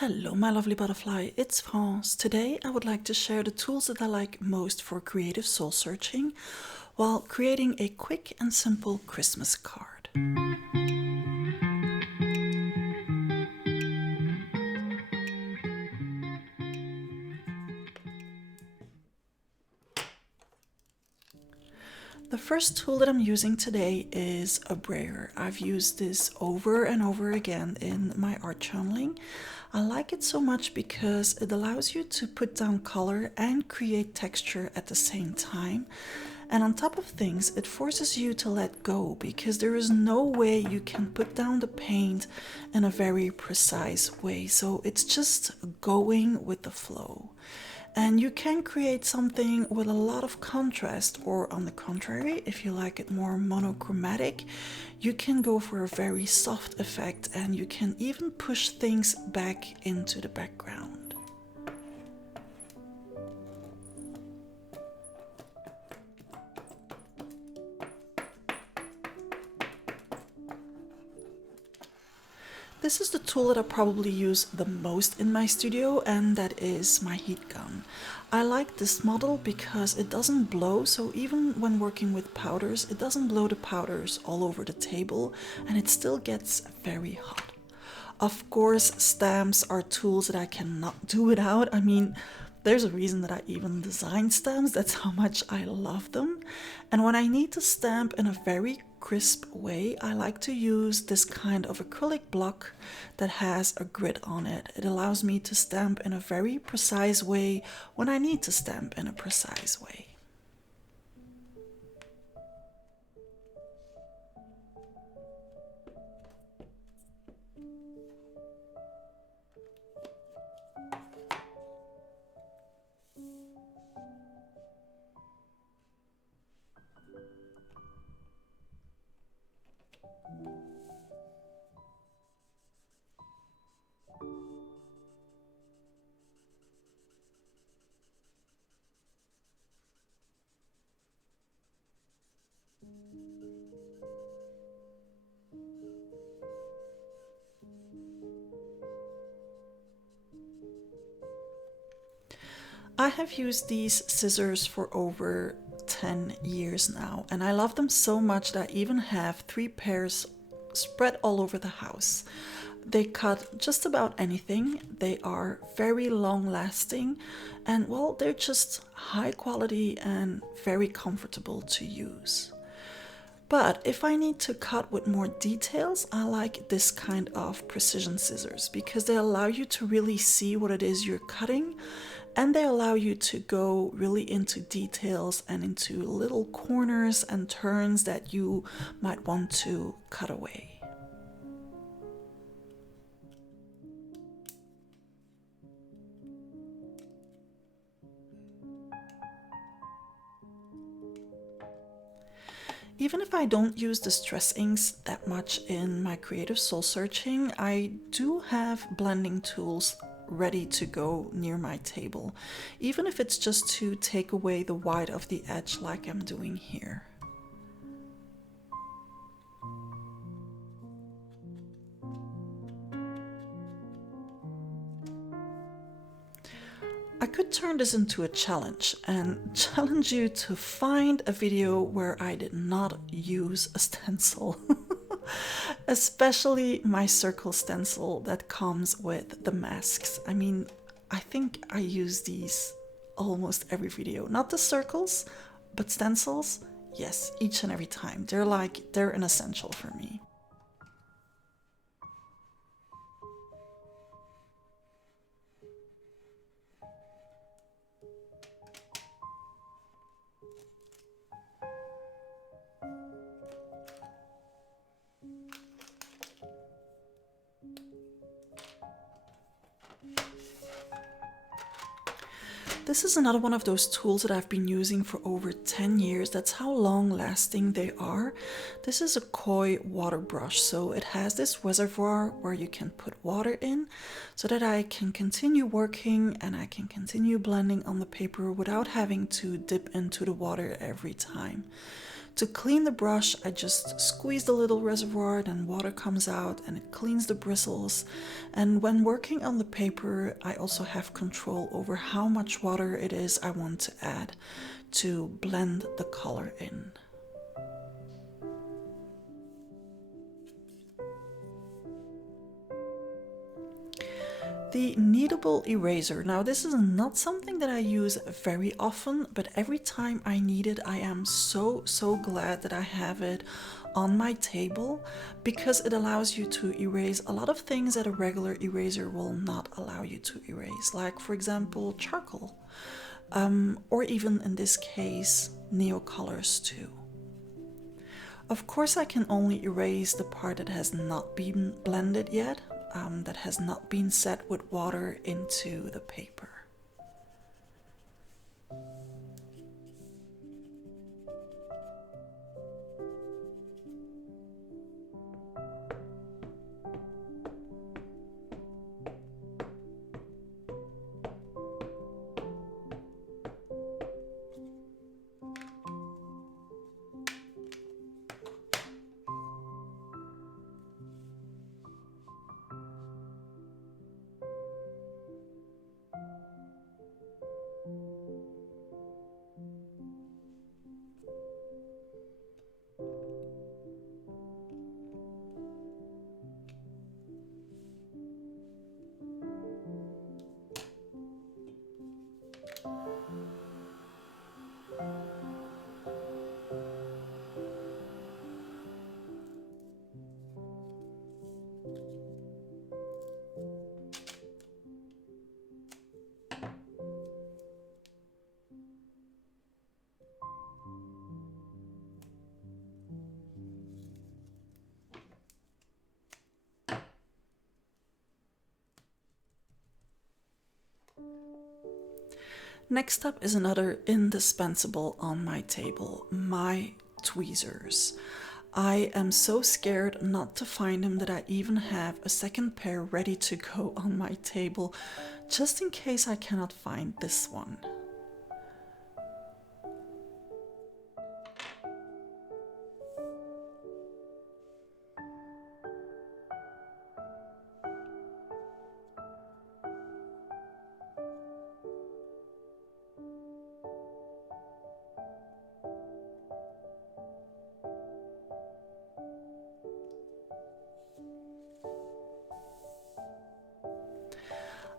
Hello my lovely butterfly, it's France. Today I would like to share the tools that I like most for creative soul searching while creating a quick and simple Christmas card. The first tool that I'm using today is a brayer. I've used this over and over again in my art journaling. I like it so much because it allows you to put down color and create texture at the same time. And on top of things, it forces you to let go because there is no way you can put down the paint in a very precise way. So it's just going with the flow. And you can create something with a lot of contrast, or on the contrary, if you like it more monochromatic, you can go for a very soft effect and you can even push things back into the background. This is the tool that I probably use the most in my studio, and that is my heat gun. I like this model because it doesn't blow, so even when working with powders, it doesn't blow the powders all over the table and it still gets very hot. Of course, stamps are tools that I cannot do without. I mean, there's a reason that I even designed stamps, that's how much I love them. And when I need to stamp in a very crisp way, I like to use this kind of acrylic block that has a grid on it. It allows me to stamp in a very precise way when I need to stamp in a precise way. I have used these scissors for over 10 years now, and I love them so much that I even have 3 pairs spread all over the house. They cut just about anything, they are very long lasting, and well, they're just high quality and very comfortable to use. But if I need to cut with more details, I like this kind of precision scissors because they allow you to really see what it is you're cutting, and they allow you to go really into details and into little corners and turns that you might want to cut away. Even if I don't use distress inks that much in my creative soul searching, I do have blending tools ready to go near my table, even if it's just to take away the white of the edge like I'm doing here. I could turn this into a challenge and challenge you to find a video where I did not use a stencil. Especially my circle stencil that comes with the masks. I mean, I think I use these almost every video. Not the circles, but stencils. Yes, each and every time. They're an essential for me. This is another one of those tools that I've been using for over 10 years. That's how long lasting they are. This is a koi water brush, so it has this reservoir where you can put water in so that I can continue working and I can continue blending on the paper without having to dip into the water every time. To clean the brush, I just squeeze the little reservoir, then water comes out and it cleans the bristles. And when working on the paper, I also have control over how much water it is I want to add to blend the color in. The kneadable eraser. Now, this is not something that I use very often, but every time I need it, I am so glad that I have it on my table, because it allows you to erase a lot of things that a regular eraser will not allow you to erase, like, for example, charcoal, or even in this case, neocolors too. Of course, I can only erase the part that has not been blended yet, that has not been set with water into the paper. Next up is another indispensable on my table, my tweezers. I am so scared not to find them that I even have a second pair ready to go on my table, just in case I cannot find this one.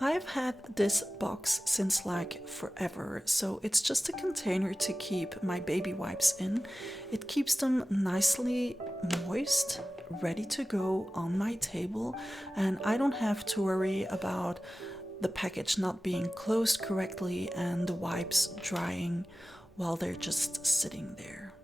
I've had this box since like forever, so it's just a container to keep my baby wipes in. It keeps them nicely moist, ready to go on my table, and I don't have to worry about the package not being closed correctly and the wipes drying while they're just sitting there.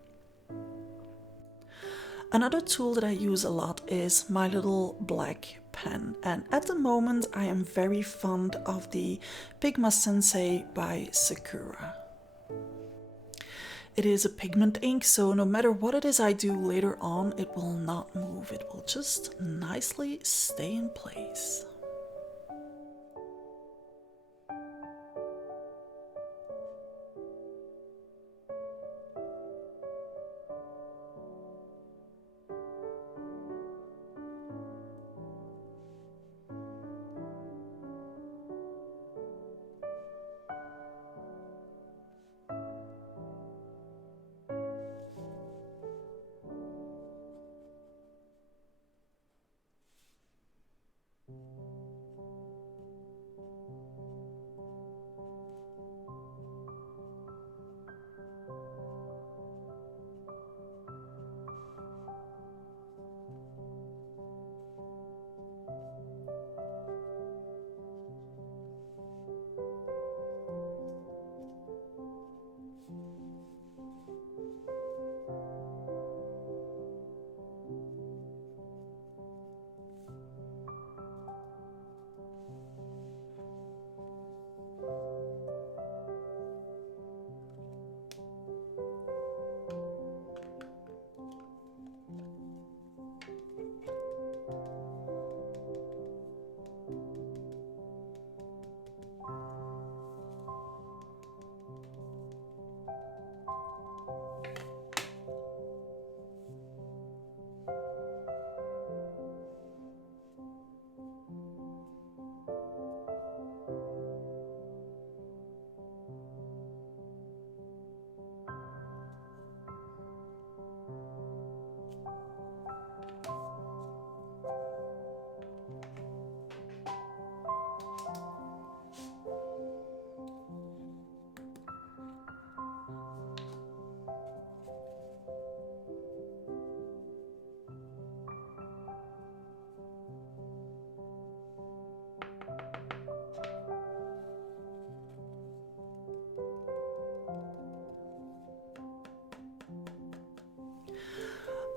Another tool that I use a lot is my little black pen, and at the moment I am very fond of the Pigma Sensei by Sakura. It is a pigment ink, so no matter what it is I do later on, it will not move. It will just nicely stay in place.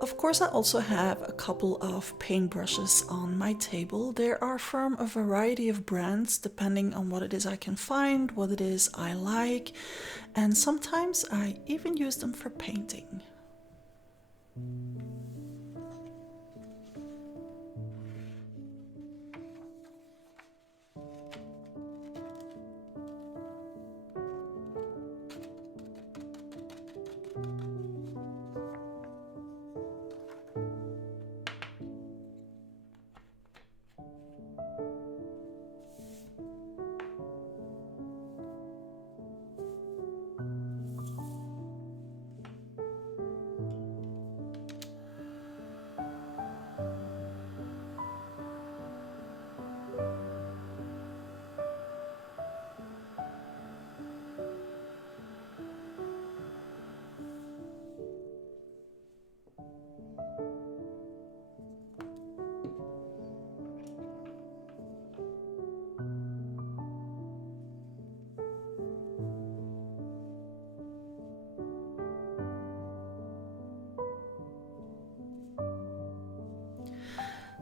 Of course, I also have a couple of paintbrushes on my table. They are from a variety of brands depending on what it is I can find, what it is I like, and sometimes I even use them for painting.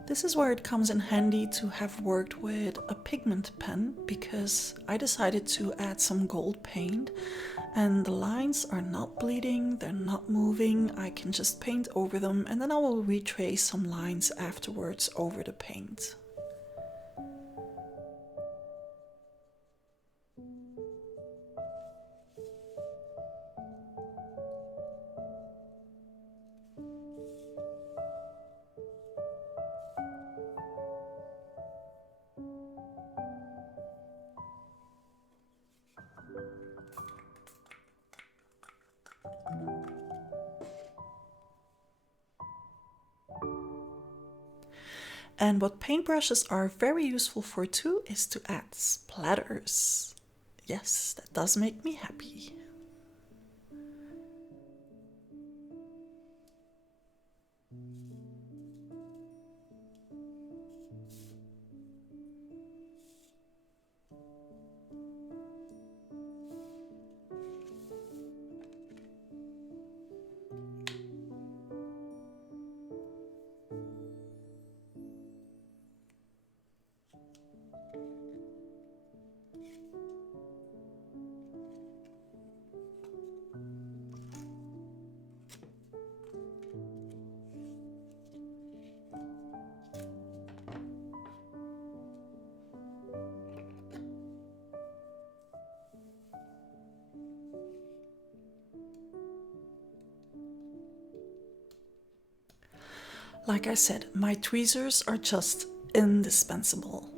This is where it comes in handy to have worked with a pigment pen, because I decided to add some gold paint and the lines are not bleeding, they're not moving. I can just paint over them and then I will retrace some lines afterwards over the paint. And what paintbrushes are very useful for too is to add splatters. Yes, that does make me happy. Like I said, my tweezers are just indispensable.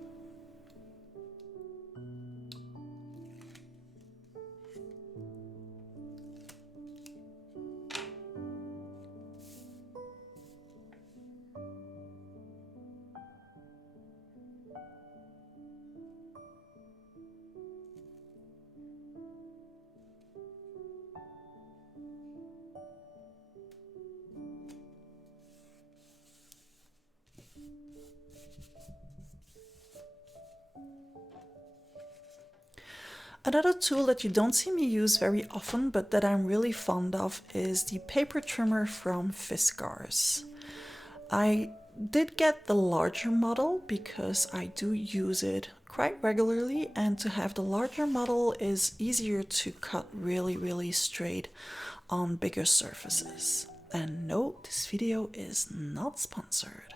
Another tool that you don't see me use very often, but that I'm really fond of, is the paper trimmer from Fiskars. I did get the larger model because I do use it quite regularly, and to have the larger model is easier to cut really straight on bigger surfaces. And no, this video is not sponsored.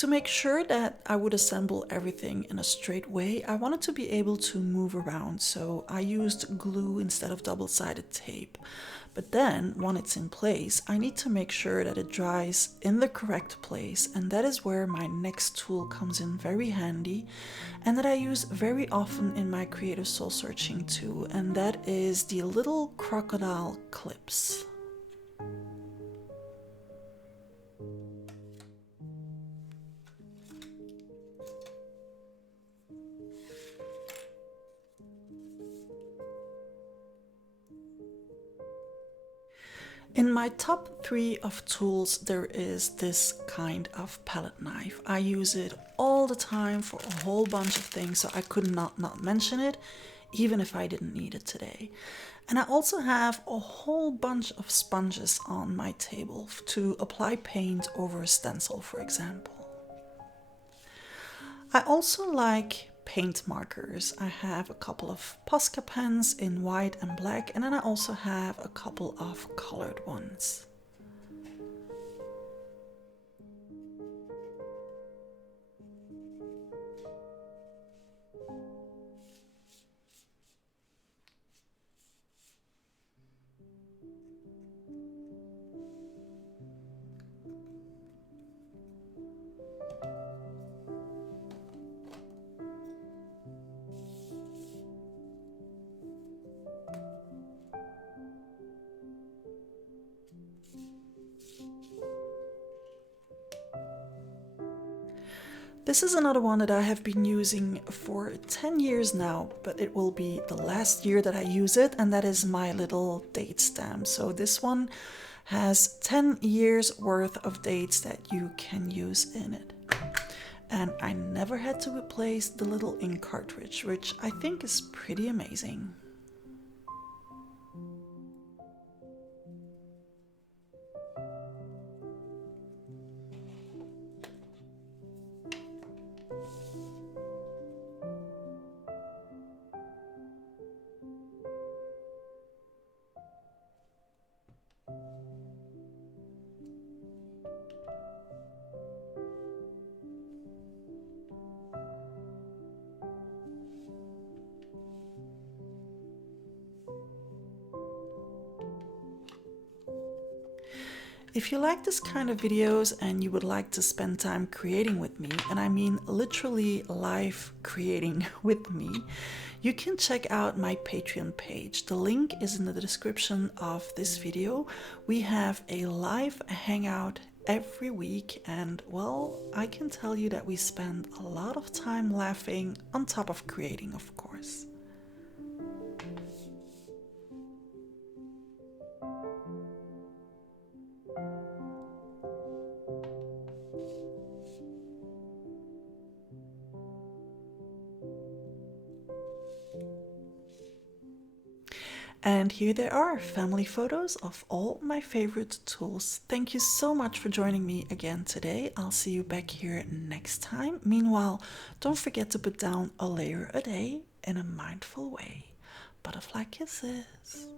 To make sure that I would assemble everything in a straight way, I wanted to be able to move around, so I used glue instead of double-sided tape. But then, when it's in place, I need to make sure that it dries in the correct place, and that is where my next tool comes in very handy, and that I use very often in my creative soul searching too, and that is the little crocodile clips. In my top 3 of tools, there is this kind of palette knife. I use it all the time for a whole bunch of things, so I could not mention it, even if I didn't need it today. And I also have a whole bunch of sponges on my table to apply paint over a stencil, for example. I also like paint markers. I have a couple of Posca pens in white and black, and then I also have a couple of colored ones. This is another one that I have been using for 10 years now, but it will be the last year that I use it, and that is my little date stamp. So this one has 10 years worth of dates that you can use in it. And I never had to replace the little ink cartridge, which I think is pretty amazing. If you like this kind of videos and you would like to spend time creating with me, and I mean literally live creating with me, you can check out my Patreon page. The link is in the description of this video. We have a live hangout every week, and well, I can tell you that we spend a lot of time laughing on top of creating, of course. And here they are, family photos of all my favorite tools. Thank you so much for joining me again today. I'll see you back here next time. Meanwhile, don't forget to put down a layer a day in a mindful way. Butterfly kisses.